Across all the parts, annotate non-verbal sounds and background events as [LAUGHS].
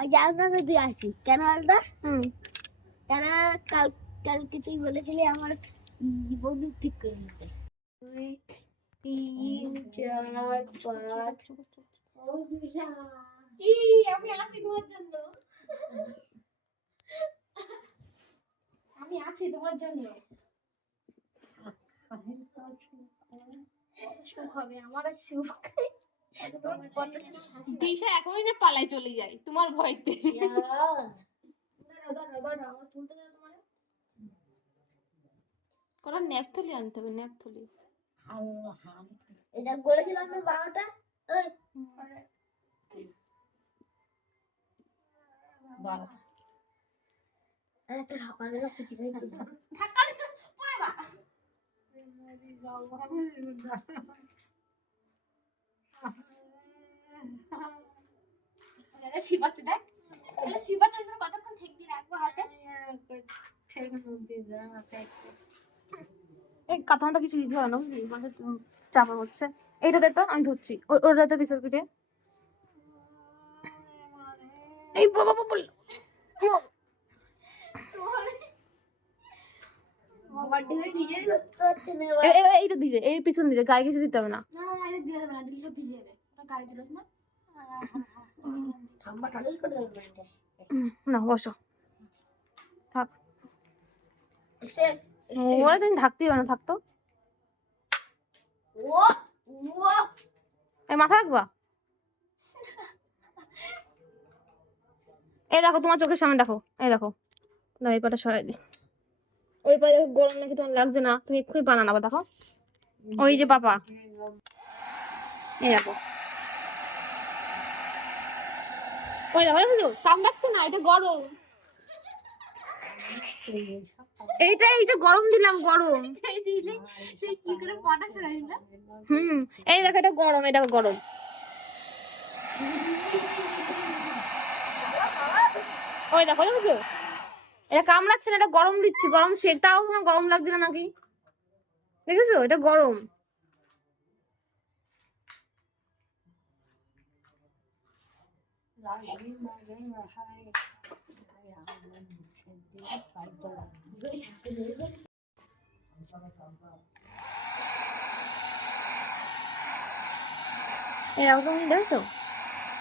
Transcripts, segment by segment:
আজ আপনাকে দিয়ে আসি কেন আলটা হুম। কেন কাল কালকে তুই বলেছিলি আমার বন্ধু ঠিক করে দিতে? দুই তিন চার পাঁচ আমি আছি তোমার জন্য। আমি আছি তোমার জন্য। সুখ হবে আমার সুখ। দিশা এখনই না পালাই চলে যায় তোমার ভয়তে আমার তুলতে গেলে ন্যাপথলি আনতে হবে ন্যাপথলি এটা বলেছিলাম না বারোটা? ওই এই কথা মতো কিছু দিতে হবে না বুঝলি? চাপা হচ্ছে। এইটা দে তো, আমি ধরছি। ওটা তো পিছল পিঠে। এই বাবা বাবা, বল বার্থডে নিজেই করতে হচ্ছে না এবার। এইটা দিলে এই পিছন দিলে গায়ে কিছু দিতে হবে না না বসো থাক ওরা তুমি থাকতেই না থাকতো মাথা রাখবা এই দেখো, তোমার চোখের সামনে দেখো। এই দেখো দাঁড়া এই পাটা সরাই দি ওই পা গরম নাকি তোমার লাগছে না, তুমি এক্ষুনি বানা নেব দেখো। ওই যে পাপা। ওই এইটা এইটা গরম দিলাম, গরম। এই দেখো, এটা গরম এটা গরম। ওই দেখো দেখো এটা কামড়াচ্ছে না, এটা গরম দিচ্ছি, গরম তাও তোমার গরম লাগছে না নাকি? দেখেছ? এটা গরম। এরকম দেখেছ?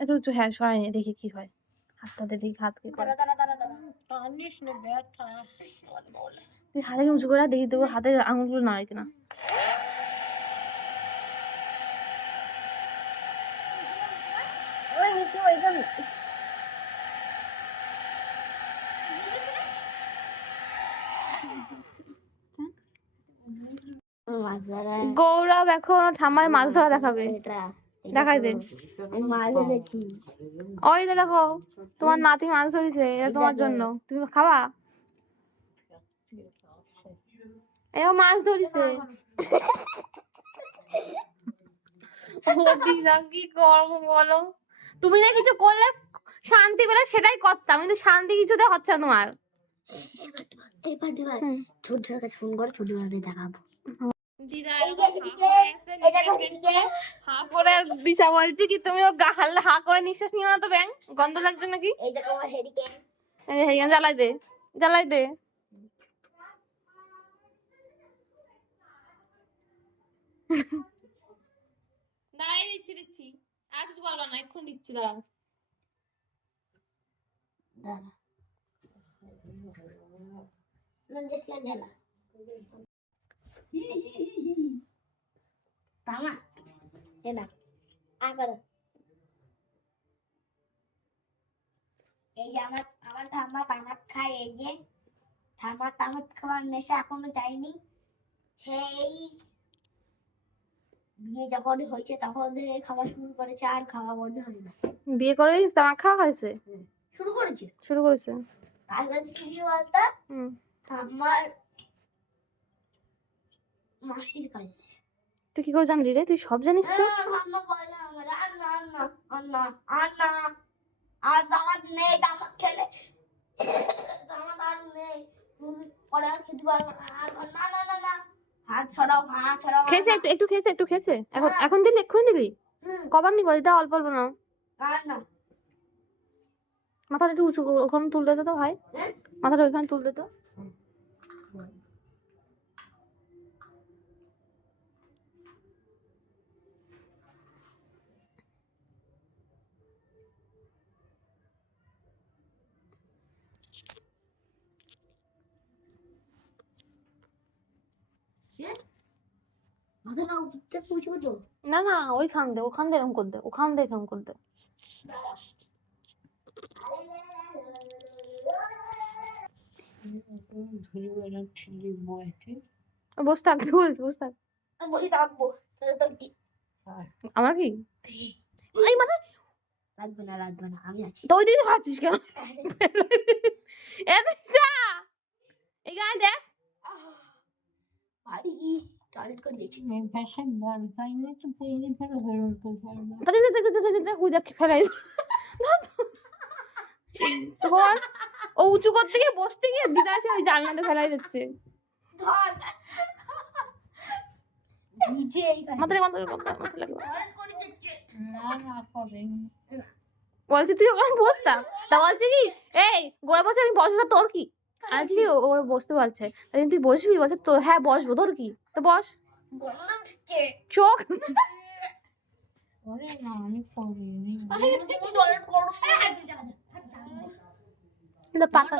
একটু একটু হ্যাঁ সরাই নে দেখি কি হয়। হাতটাতে দেখি হাত কি করে। তুই হাতে উঁচু করে দেখি দেবো হাতের আঙুলগুলো নাড়ে কিনা। গৌরব এখন ঠাম্মার মাছ ধরা দেখাবে। এটা। দেখাই দে। ওই যে দেখো তোমার নাতি মাছ ধরেছে এটা তোমার জন্য। তুমি খাবা? এও মাছ ধরেছে। দিদা কি করব বলো? তুমি না কিছু করলে শান্তি পেলে সেটাই করতাম কিন্তু শান্তি কিছুতে হচ্ছে না তোমার। এবার। ছোটটার কাছে ফোন করে ছোট দেখাবো। দিদা এই যে এদিকে, এই দেখো এদিকে। হা করে। দিশা বলছি কি তুমি ওর গা হাললে হা করে নিঃশ্বাস নিও না তো ব্যাং। গন্ধ লাগছে নাকি? এই দেখো আমার হেরিকেন এই জ্বালাই দে জ্বালাই দে। দাঁড়াই দিচ্ছি দিচ্ছি। আর কিছু বলবা না এক্ষুনি দিচ্ছি দাঁড়াও। দাঁড়া। তামা এ না আ করো। এই যে আমার আমার ঠাম্মা তামাক খায় এই যে ঠাম্মা তামাক খাওয়ার নেশা এখনও যায়নি। সেই বিয়ে যখন হয়েছে তখন থেকে খাওয়া শুরু করেছে আর খাওয়া বন্ধ হয় না বিয়ে করে তামাক খাওয়া হয়েছে? শুরু করেছে। শুরু করেছে। কালকে কি বলতো হুম। আমার মাসির কাছে। তুই কি করে জানলি রে? তুই সব জানিস তো। বলে না না না না না খেয়েছে একটু একটু খেয়েছে একটু খেয়েছে? এখন এখন দিলি? এক্ষুনি দিলি? কবার নিবো? দিদা অল্প অল্প আর না মাথাটা একটু উঁচু ওখানে তুলতে তো হ্যাঁ? মাথাটা ওইখানে তুলতে তো মাথা না না ওইখান দে ওখান দিয়ে এরকম করে দে ওখান দিয়ে এরকম করে দে। ঘুরে বেড়াচ্ছিলি বসে থাক বলছি বসে থাক। বলি থাকব আমার কি? এই মাথা লাগবে না লাগবে না আমি আছি। তো ওই দিকে হাঁটছিস কেন? এত এই গায়ে দেখ। বাড়ি দেখ ফেলাই ধর ও উঁচু করতে গিয়ে বসতে গিয়ে দিদা আছে ওই জানলাতে ফেলাই যাচ্ছে ধর মাথায় মাথায় মাথায় লাগবে বলছি তুই ওখানে বস থাক তা বলছে কি এই গোড়া বসে আমি বসবো তোর কি আর কি ও ওরা বসতে বলছে তাই তুই বসবি বলছে তো হ্যাঁ বসবো তোর কি তো বস। চোখ। হ্যাঁ তুই যা যা হাত যা। কিন্তু পাশা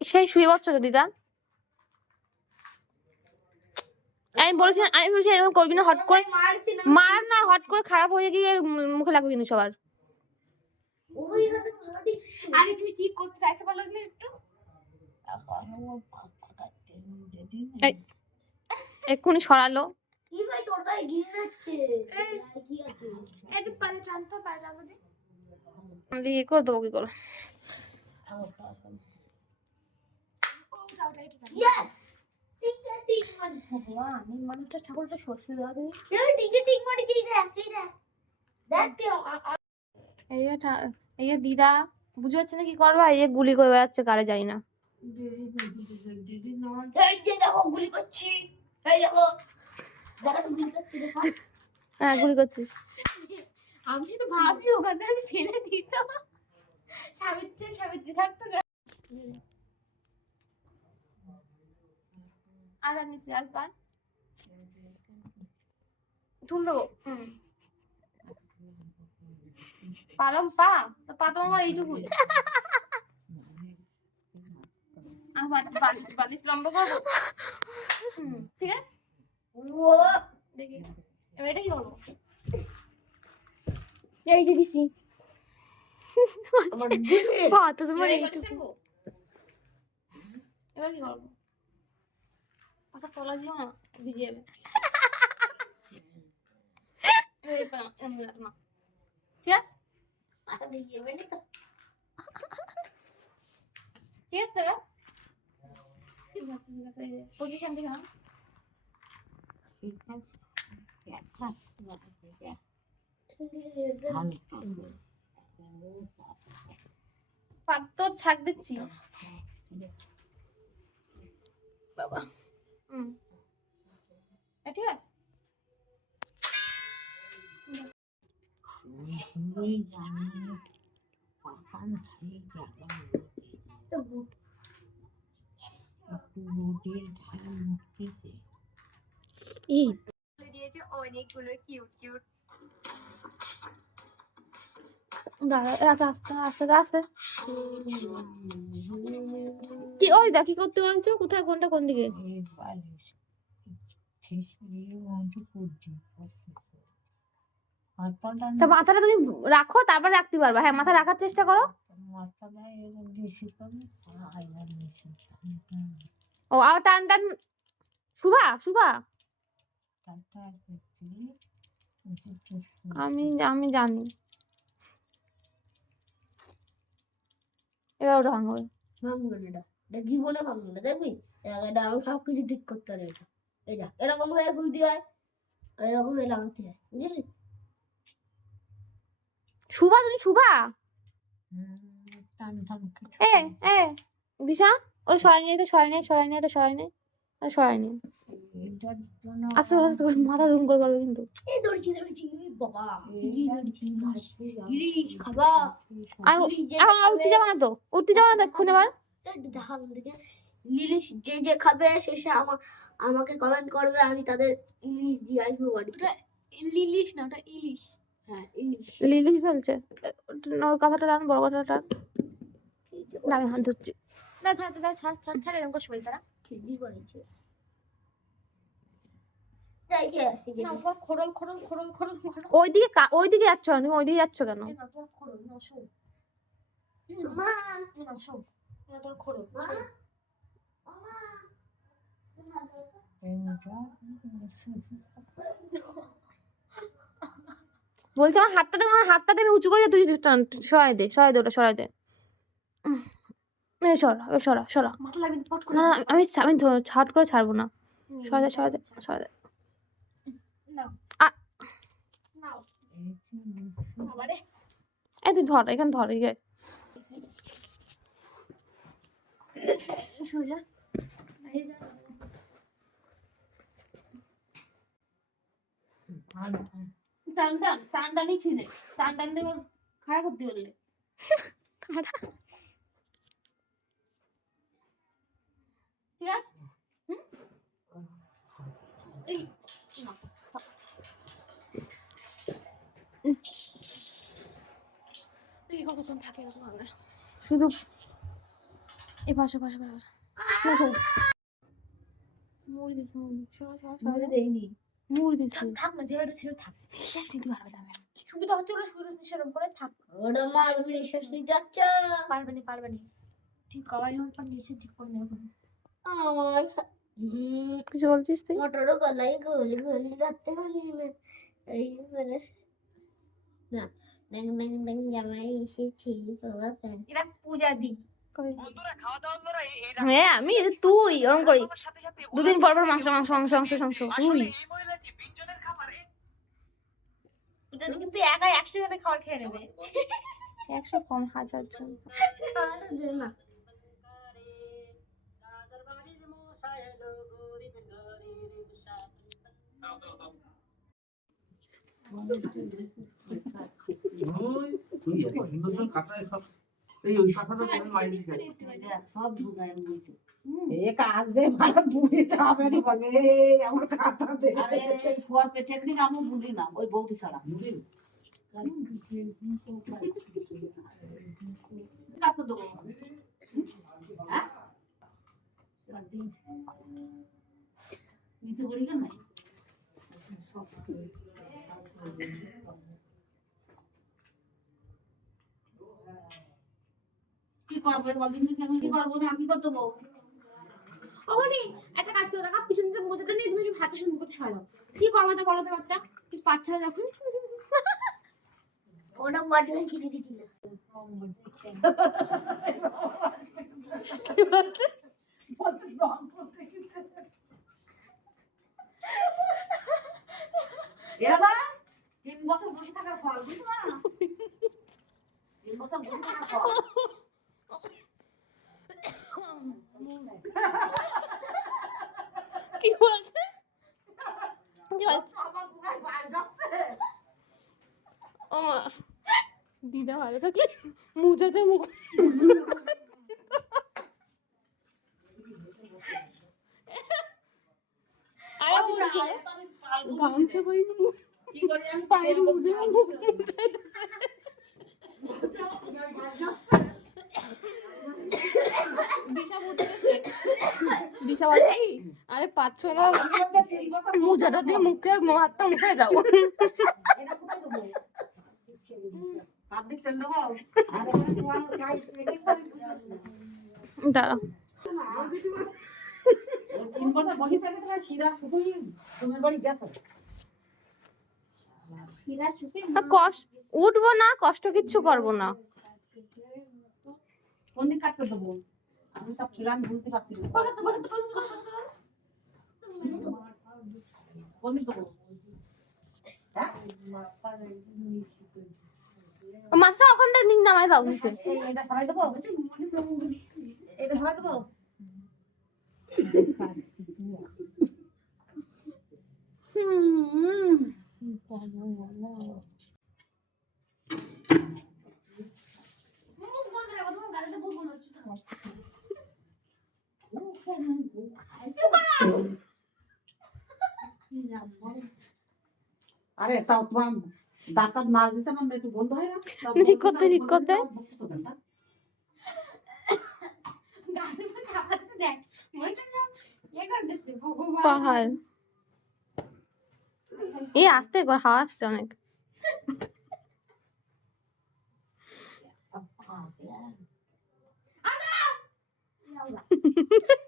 সেই শুয়ে পড়ছো তো দিদা? আমি বলেছি আমি বলেছি এরকম করবি না হট করে মারছে না। মার না হট করে খারাপ হয়ে গিয়ে মুখে লাগবে কিন্তু সবার। আরে তুমি কি করতে চাইছো বলো তুমি একটু? এক্ষুনি সরালো। কি ভাই তোর গায়ে গিয়ে যাচ্ছে? কি আছে? একটু পালে টানতো পালে টানতো দি। দিয়ে করে দেবো কি করে? টান। মানে এই মানুষটা ঠাকুরটা স্বস্তি দেওয়া তুমি? তুই ঠিক মানে দেখ দেখ। দেখ এই এই যে দিদা বুঝতে পারছি না কি করবা? এই যে গুলি করে বেড়াচ্ছে কারে জানি না। দেখো গুলি করছি। এই দেখো। হ্যাঁ গুলি করছিস। আমি শুধু ভাবছি ওখানে আমি ফেলে দিতাম। সাবিত্রী সাবিত্রী থাকতো না। আর নিচে আর পার তুল দেবো। হুম। পালম পা তো পা তো আমার এইটুকুই বালিশ লম্বা করব? ঠিক আছে? দেখি। এবার এটা কি করব? এই যে দিছি। পা তো তোমার এইটুকু। এবার কি করব? আচ্ছা তলা দিও না ভিজে যাবে। [LAUGHS] এই এমনি রাখ না। ঠিক আছে দেখি এবার তো ঠিক আছে দাদা ঠিক আছে ঠিক আছে পজিশন থেকে ছাক দিচ্ছি বাবা হুম ঠিক আছে আস্তে কি ওই দেখ কি করতে বলছো কোথায় কোনটা কোন দিকে এই বালিশ শেষ করে মধ্যে করছি মাথাটা তা মাথাটা তুমি রাখো তারপর রাখতে পারবা। হ্যাঁ মাথা রাখার চেষ্টা করো। ও আর টান টান শুভা শুভা। আমি আমি জানি। এবার ওটা ভাঙবে ভাঙবে না এটা। এটা জীবনে ভাঙবে না দেখবি? এটা আমি সব কিছু ঠিক করতে পারি এটা। এরকম হয়ে খুলতে হয় আর এরকম হয়ে লাগাতে হয়? বুঝলি? শুভা তুমি শুভা? এ এ দিশা? ওটা সরাই নিয়ে তো সরাই নিয়ে সরাই নিয়ে সরাই নিয়ে সরাই আস্তে আস্তে করে মাথা করে কিন্তু। এই ধরছি ধরছি ইলিশ খাবা। আর ইলিশ যে এখন আর উঠতে যাবে না তো? উঠতে যাবে না তো এক্ষুনি আবার? ইলিশ যে যে খাবে শেষে আমার আমাকে কমেন্ট করবে আমি তাদের ইলিশ দিয়ে আসব বাড়িতে। ওটা লিলিশ না ওটা ইলিশ। লিলি ফেলছে ওটা- ওই কথাটা টান বড় কথাটা টান না, আমি হাত ধরছি না ছাড় ছাড় ছাড় ছাড় ছাড় এরকম করে শোল তারা খোরল খোরল খোরল খোরল ওইদিকে কা- ওইদিকে যাচ্ছ না তুমি ওইদিকে যাচ্ছ কেন খোরল না শোল মা না শোল না তোর খোরল মা শোল। মা বলছে আমার হাতটা দে আমার হাতটা দে আমি উঁচু করে তুই টান সরাই দে সরাই দে ওটা সরাই দে। সরা সরা সরা। না না, আমি আমি ছাট করে ছাড়বো না। সরাই দে সরাই দে সরাই দে। নাও। আ- নাও। বাবারে এই তুই ধর এখানে ধর এই যে। সোজা টান টান টান টানই ছিলে টান টান দিয়ে ওর খাড়া করতে বললে ঠিক আছে? হুম? এই কতক্ষণ থাকে শুধু এই পাশে পাশে পাশে। মুড়ি দিছে মুড়ি দেয়নি। মুড়ি থাক থাক না ছিল থাক বিশ্বাস নিতে পারবে না সুবিধা হচ্ছে ওরা করে থাক ওটা মা নিঃশ্বাস নিতে যাচ্ছ পারবে না পারবে না ঠিক কবারই হল পর নিচে ঠিক করে নেবে কিছু বলছিস তুই মোটরও গলাই গোল গোল যাচ্ছে পারি এই মানে না ড্যাং জামাই এসেছি বাবা এরা পূজা দিই হ্যাঁ আমি তুই ওরকম করি দুদিন পর পর মাংস মাংস মাংস মাংস মাংস তুই। কিন্তু একা একশো খাবার খেয়ে নেবে। একশো কম হাজার জন। [LAUGHS] না কাটায় এই ওই কথাটা তোর মাইন্ড সব বুঝায় বলতে। এ কাজ দে ভালো বুড়ি যাবে রে বলে এই আমার খাতা দে। আরে ফুয়ার পেটের দিকে আমি বুঝি না ওই বৌদি ছাড়া। কত দেবো। হ্যাঁ? নিচে কেন? করব? বলদিন কি করব না? আমি কত দেবো অবনি একটা কাজ করে দেখা পিছন থেকে মোজাটা নিয়ে তুমি একটু হাতে শুরু করতে সয় দাও। কি করব তো বলো তো একটা কি পাচ্ছ না যখন? [LAUGHS] ওটা বডি হয়ে কিনে দিয়েছিল এরা তিন বছর বসে থাকার ফল বুঝছ না তিন বছর বসে থাকার ফল। কি বলছে? কি বলছে? ও মা। দিদা ভালো থাকলে মুজাতে মুখ আরে গামছা আমি? পায়ের মুজে মুখ মুছাইতেছে দিশা বুঝতেছে দিশা বলছে কি আরে পাঁচ ছটা মুজাটা দিয়ে মুখে হাতটা মুখে যাও। দাঁড়া উঠবো না কষ্ট কিচ্ছু করব না। কোন দিন কাটতে দেবো? তো প্ল্যান বলতে পারছি মাছটা ওখান থেকে নিচ নামাই দাও নিচে। এটা ফেলাই দেবো? এটা ফেলাই দেবো? মুখ বন্ধ রাখো তোমার গালটা বলব না আরে তাও তোমার দাঁত মাছ দিছে না একটু বন্ধ হয় না ঠিক করতে, ঠিক করতে। পাহাড়। এই আস্তে কর হাওয়া আসছে অনেক। [LAUGHS]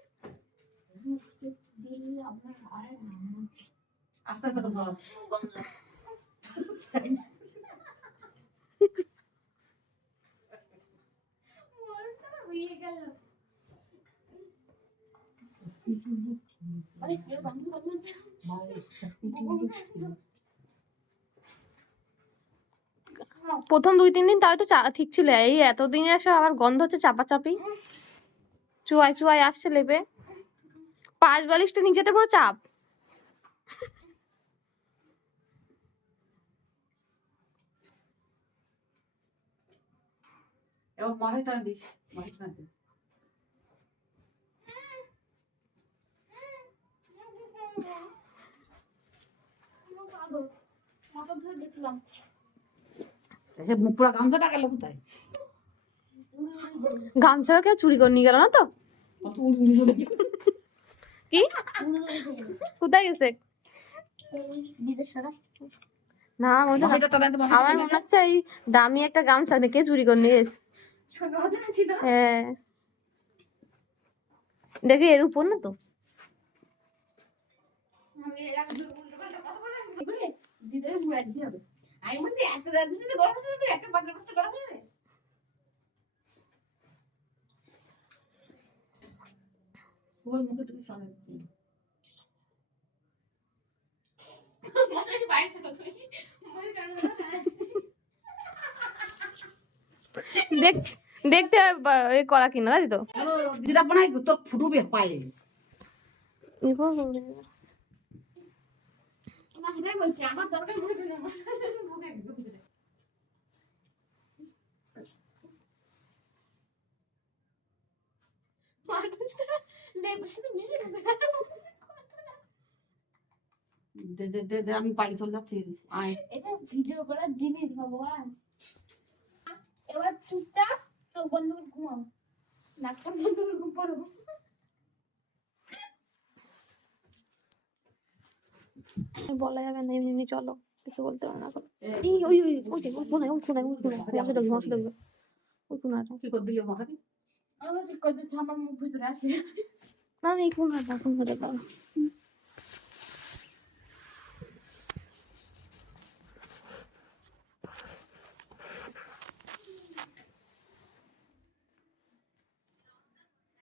প্রথম দুই, তিন দিন তাও একটু ঠিক ছিল। এই এতদিনে এসে আবার গন্ধ হচ্ছে চাপাচাপি। চুয়াই চুয়াই আসছে লেপে। পাঁচ বালিশটা নিচেটা পুরো চাপ। দিস মুখ পুরা গামছাটা গেল কোথায়? গামছাটা কেউ চুরি করে নিয়ে গেল না তো? কি? কোথায় গেছে? না আমার মনে হচ্ছে- এই দামি একটা গামছা কে চুরি করে নিয়ে হ্যাঁ। দেখি এর উপর না তো। দিতে হবে। আমি বলছি এত রাত দিচ্ছে গরম আছে একটা বাটার বস্তা হয়ে যাবে? ওই মুখে না চাইছি দেখ দেখতে এ করা কিনা তাই তো? যেটা বানাই তো ফুটুবে পায়ে। বলছি আমার দরকার মানুষটা আমি বাড়ি চলে যাচ্ছি আয় এটা ভিডিও করার জিনিস ভগবান এবার চুপচাপ চোখ বন্ধ করে ঘুমাও নাকটা বন্ধ করে ঘুম পড়ো বলা যাবে না এমনি এমনি চলো কিছু বলতে হবে না এই ওই ওই ওই যে ওই কোনায় ওই কোনায় ওই কোনায় মশা ঢুকবে মশা ঢুকবে ওই কোনাটা কি করে দিলে মহাবি আমার ঠিক করতেছে আমার মুখ ভিতরে আছে না এই কোনাটা কোনাটা দাও।